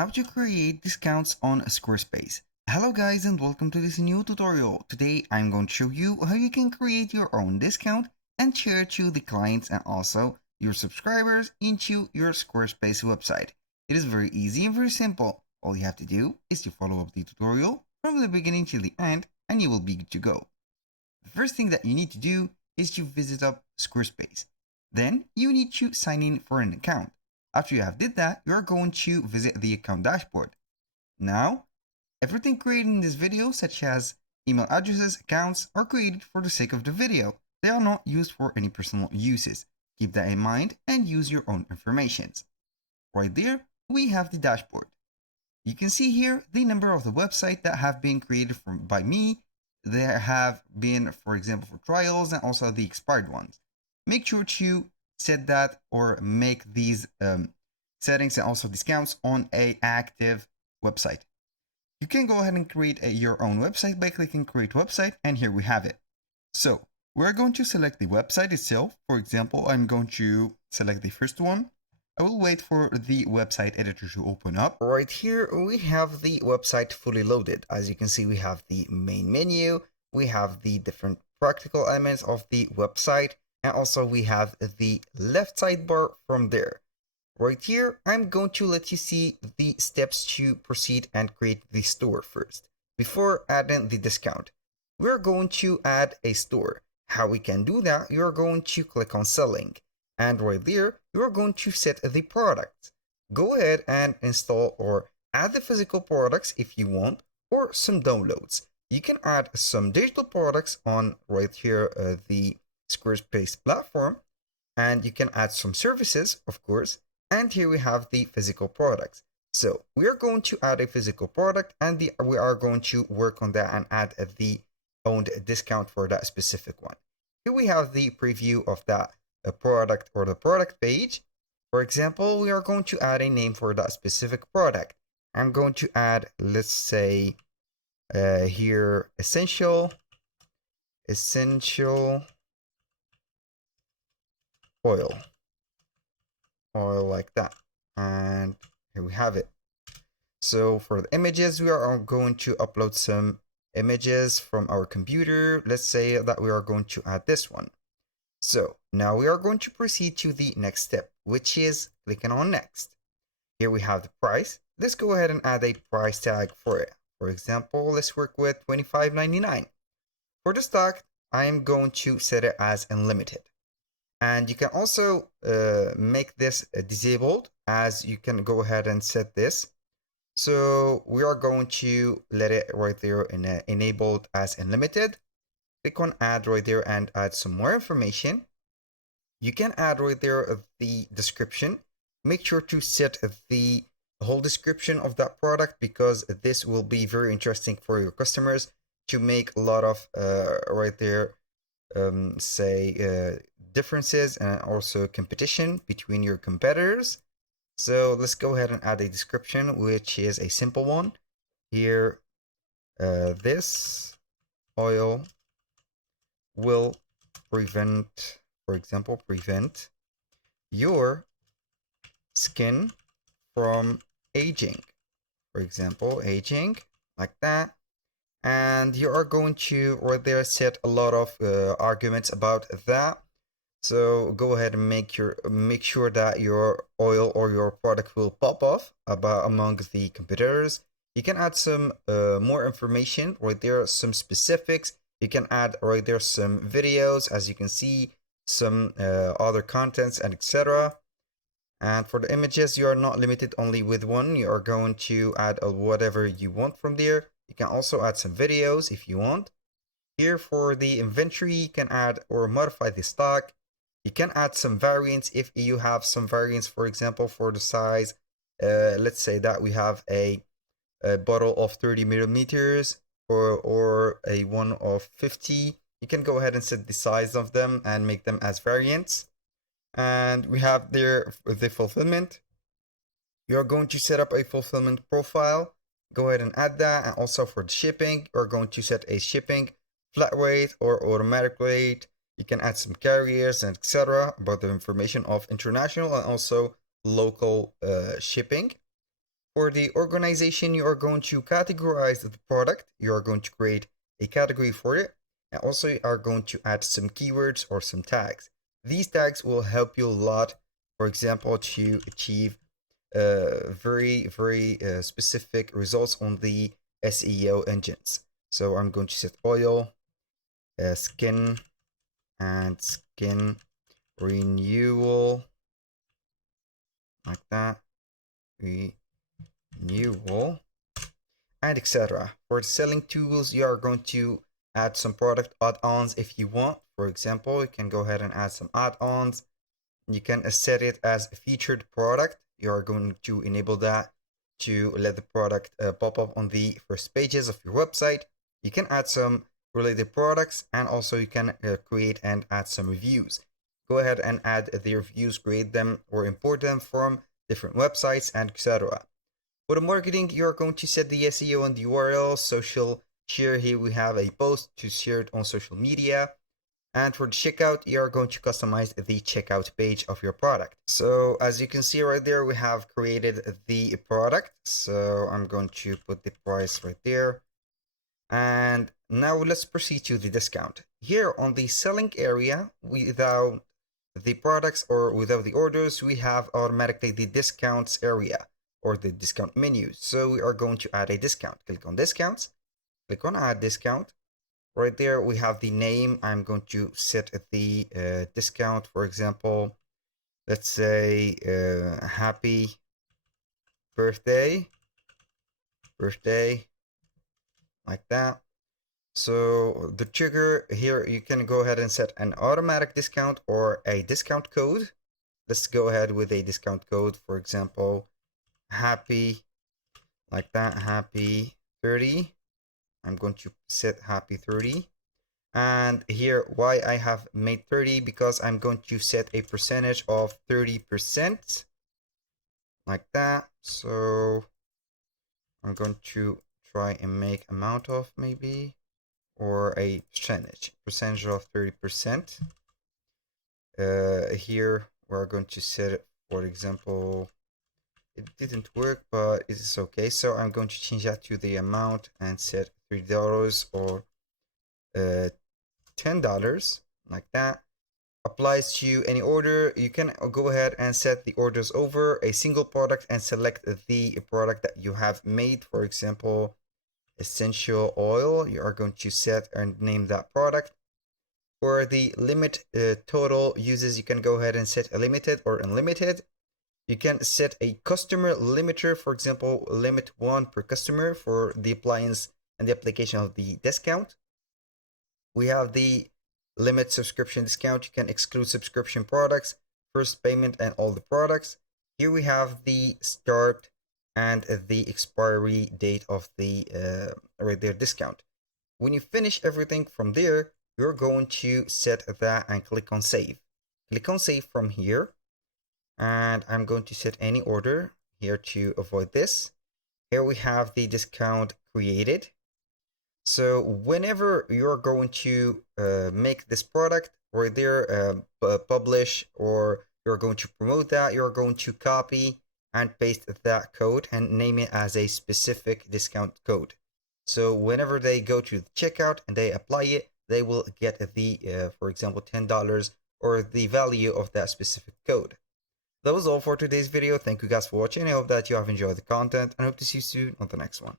how to create discounts on Squarespace. Hello guys and welcome to this new tutorial. Today I'm going to show you how you can create your own discount and share it to the clients and also your subscribers into your Squarespace website. It is very easy and very simple. All you have to do is to follow up the tutorial from the beginning to the end and you will be good to go. The first thing that you need to do is to visit up Squarespace. Then you need to sign in for an account. After you have did that, you are going to visit the account dashboard. Now, everything created in this video, such as email addresses, accounts, are created for the sake of the video. They are not used for any personal uses. Keep that in mind and use your own informations. Right there, we have the dashboard. You can see here the number of the website that have been created by me. There have been, for example, for trials and also the expired ones. Make sure to set that or make these settings and also discounts on an active website. You can go ahead and create your own website by clicking create website, and here we have it. So we're going to select the website itself. For example, I'm going to select the first one. I will wait for the website editor to open up. Right here, we have the website fully loaded. As you can see, we have the main menu, we have the different practical elements of the website, and also we have the left sidebar from there. Right here, I'm going to let you see the steps to proceed and create the store first. Before adding the discount, we're going to add a store. How we can do that, you're going to click on selling. And right there, you're going to set the products. Go ahead and install or add the physical products if you want, or some downloads. You can add some digital products on right here, the Squarespace platform, and you can add some services, of course, and here we have the physical products. So we are going to add a physical product and we are going to work on that and add the owned discount for that specific one. Here we have the preview of that product or the product page. For example, we are going to add a name for that specific product. I'm going to add, let's say here, essential oil like that, and here we have it. So for the images, we are going to upload some images from our computer. Let's say that we are going to add this one. So now we are going to proceed to the next step, which is clicking on next. Here we have the price. Let's go ahead and add a price tag for it. For example, let's work with $25.99. For the stock, I am going to set it as unlimited. And you can also make this disabled, as you can go ahead and set this. So we are going to let it right there in enabled as unlimited. Click on add right there and add some more information. You can add right there the description. Make sure to set the whole description of that product, because this will be very interesting for your customers to make a lot of right there differences and also competition between your competitors. So let's go ahead and add a description, which is a simple one. Here, this oil will prevent, for example, prevent your skin from aging. For example, aging like that. And you are going to right there set a lot of arguments about that. So go ahead and make sure that your oil or your product will pop off among the competitors. You can add some more information right there, some specifics. You can add right there some videos, as you can see, some other contents and etc. And for the images, you are not limited only with one. You are going to add whatever you want from there. You can also add some videos if you want. Here for the inventory, you can add or modify the stock. You can add some variants if you have some variants, for example, for the size. Let's say that we have a bottle of 30 millimeters or a one of 50. You can go ahead and set the size of them and make them as variants. And we have there the fulfillment. You're going to set up a fulfillment profile. Go ahead and add that. And also for the shipping, you're going to set a shipping flat rate or automatic rate. You can add some carriers and etc. about the information of international and also local shipping. For the organization, you are going to categorize the product. You are going to create a category for it. And also you are going to add some keywords or some tags. These tags will help you a lot, for example, to achieve very specific results on the SEO engines. So I'm going to set oil, skin, and skin renewal, like that, renewal, and etc. For the selling tools, you are going to add some product add-ons if you want. For example, you can go ahead and add some add-ons. You can set it as a featured product. You are going to enable that to let the product pop up on the first pages of your website. You can add some related products, and also you can create and add some reviews. Go ahead and add the reviews, create them or import them from different websites, and etc. For the marketing, you're going to set the SEO and the URL. Social share, here we have a post to share it on social media. And for the checkout, you're going to customize the checkout page of your product. So as you can see right there, we have created the product. So I'm going to put the price right there. And now let's proceed to the discount. Here on the selling area, without the products or without the orders, we have automatically the discounts area or the discount menu. So we are going to add a discount. Click on discounts, click on add discount. Right there, we have the name. I'm going to set the discount, for example, let's say happy birthday, like that. So the trigger here, you can go ahead and set an automatic discount or a discount code. Let's go ahead with a discount code, for example, happy, like that, happy 30. I'm going to set happy 30. And here, why I have made 30, because I'm going to set a percentage of 30%, like that. So I'm going to try and make amount of maybe, or a percentage of 30%. Here we're going to set it, for example, it didn't work, but it is okay. So I'm going to change that to the amount and set $3 or $10, like that. Applies to any order. You can go ahead and set the orders over a single product and select the product that you have made. For example, essential oil, you are going to set and name that product. For the limit total uses, you can go ahead and set a limited or unlimited. You can set a customer limiter, for example, limit 1 per customer for the appliance and the application of the discount. We have the limit subscription discount. You can exclude subscription products, first payment, and all the products. Here we have the start and the expiry date of the right there discount. When you finish everything from there, you're going to set that and click on save. Click on save from here, and I'm going to set any order here to avoid this. Here we have the discount created. So whenever you're going to make this product right there, publish, or you're going to promote that, you're going to copy and paste that code and name it as a specific discount code. So whenever they go to the checkout and they apply it, they will get the, for example, $10 or the value of that specific code. That was all for today's video. Thank you guys for watching. I hope that you have enjoyed the content and hope to see you soon on the next one.